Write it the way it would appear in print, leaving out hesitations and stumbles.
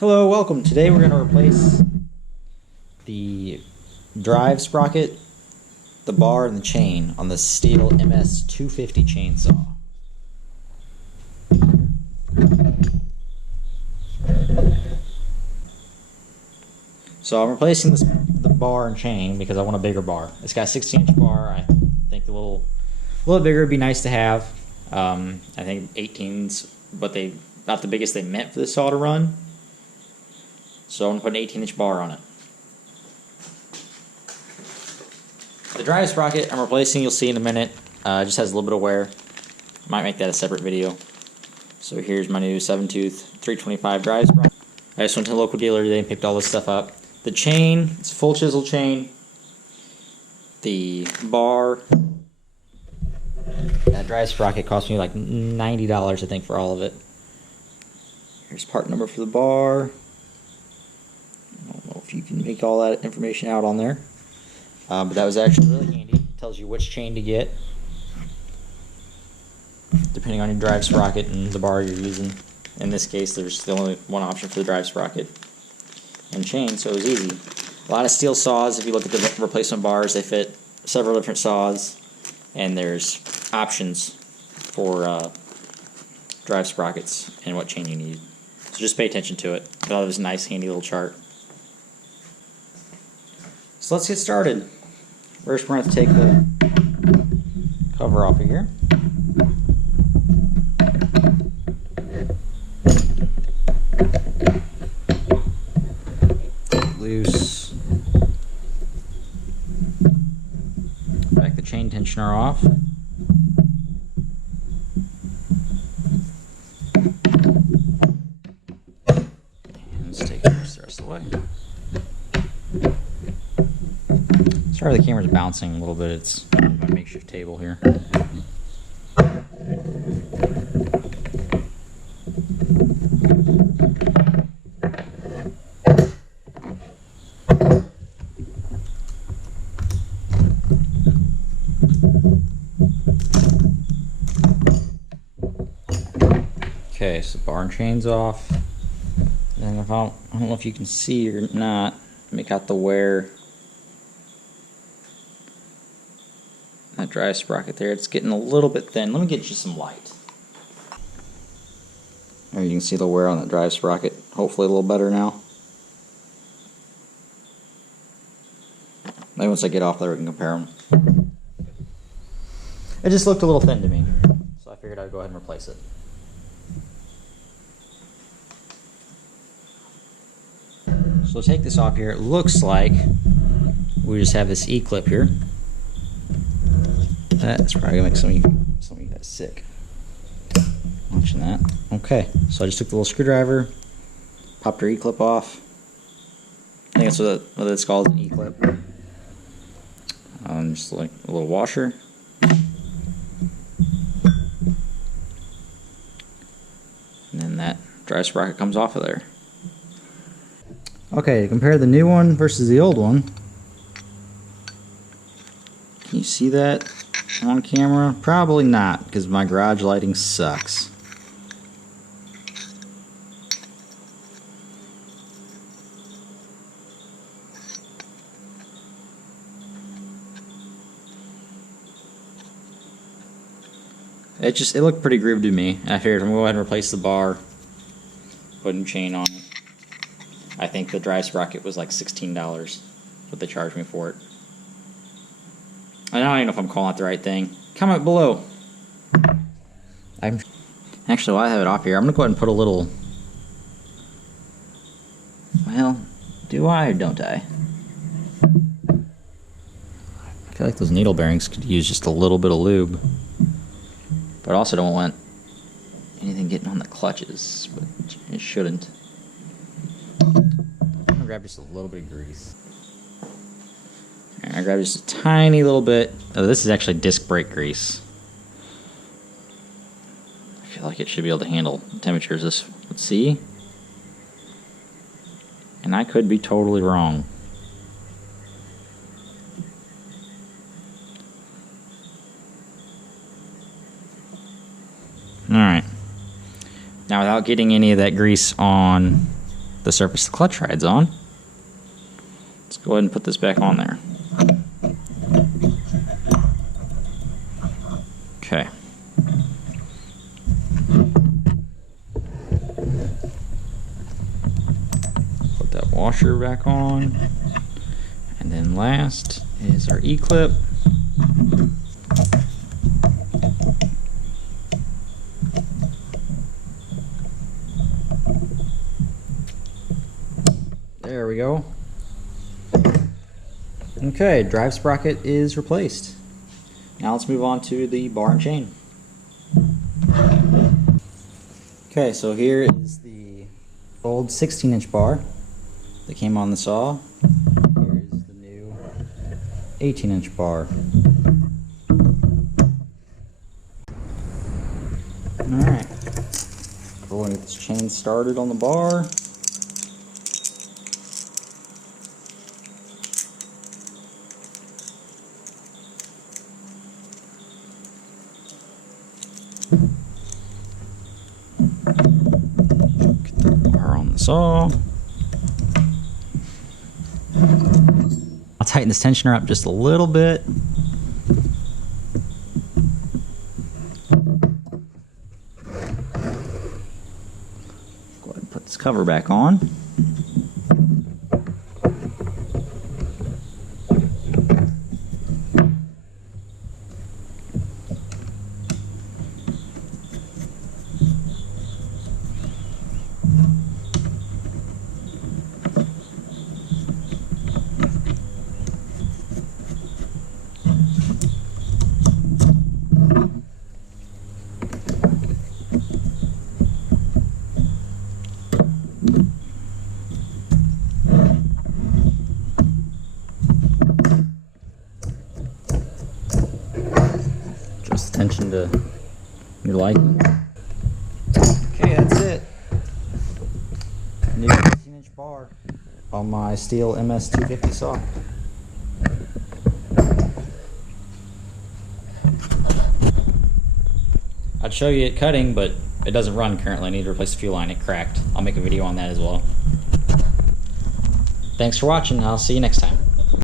Hello, welcome. Today we're going to replace the drive sprocket, the bar, and the chain on the Stihl MS250 chainsaw. So I'm replacing the bar and chain because I want a bigger bar. It's got a 16-inch bar. I think a little bigger would be nice to have. I think 18s, but they not the biggest they meant for this saw to run. So I'm going to put an 18-inch bar on it. The drive sprocket I'm replacing, you'll see in a minute, just has a little bit of wear. Might make that a separate video. So here's my new 7-tooth 325 drive sprocket. I just went to the local dealer today and picked all this stuff up. The chain, it's a full chisel chain. The bar, that drive sprocket cost me like $90, I think, for all of it. Here's part number for the bar. I don't know if you can make all that information out on there. But that was actually really handy. It tells you which chain to get, depending on your drive sprocket and the bar you're using. In this case, there's still only one option for the drive sprocket and chain, so it was easy. A lot of Stihl saws, if you look at the replacement bars, they fit several different saws, and there's options for drive sprockets and what chain you need. So just pay attention to it. I thought it was a nice, handy little chart. So let's get started. First, we're going to take the cover off of here. Loose. Back the chain tensioner off. And let's take the rest of the way. Sorry the camera's bouncing a little bit, it's my makeshift table here. Okay, so bar and chain's off. And if I don't know if you can see or not, make out the wear. That drive sprocket there, it's getting a little bit thin. Let me get you some light. There you can see the wear on the drive sprocket. Hopefully a little better now. Maybe once I get off there we can compare them. It just looked a little thin to me, so I figured I'd go ahead and replace it. So take this off here. It looks like we just have this E-clip here. That's probably gonna make some of you guys sick watching that. Okay, so I just took the little screwdriver, popped our E-clip off. I think that's what it's called, an E-clip. Just like a little washer. And then that drive sprocket comes off of there. Okay, to compare the new one versus the old one. Can you see that on camera? Probably not, because my garage lighting sucks. It looked pretty grooved to me. I figured I'm going to go ahead and replace the bar, put a new chain on it. I think the drive sprocket was like $16, what they charged me for it. I don't even know if I'm calling it the right thing. Comment below. Actually, while I have it off here, I'm going to go ahead and put a little... Well, do I or don't I? I feel like those needle bearings could use just a little bit of lube. But I also don't want anything getting on the clutches, but it shouldn't. I'm going to grab just a little bit of grease. I grab just a tiny little bit. Oh, this is actually disc brake grease. I feel like it should be able to handle temperatures this. Let's see. And I could be totally wrong. Alright. Now, without getting any of that grease on the surface the clutch ride's on. Let's go ahead and put this back on there. Okay. Put that washer back on. And then last is our E-clip. There we go. Okay, drive sprocket is replaced. Now let's move on to the bar and chain. Okay, so here is the old 16-inch bar that came on the saw. Here is the new 18-inch bar. Alright, we're going to get this chain started on the bar. Get the bar on the saw. I'll tighten this tensioner up just a little bit. Go ahead and put this cover back on. Adjust the tension to your liking. Okay, that's it. New 18-inch bar on my Stihl MS250 saw. I'd show you it cutting, but it doesn't run currently. I need to replace the fuel line. It cracked. I'll make a video on that as well. Thanks for watching. I'll see you next time.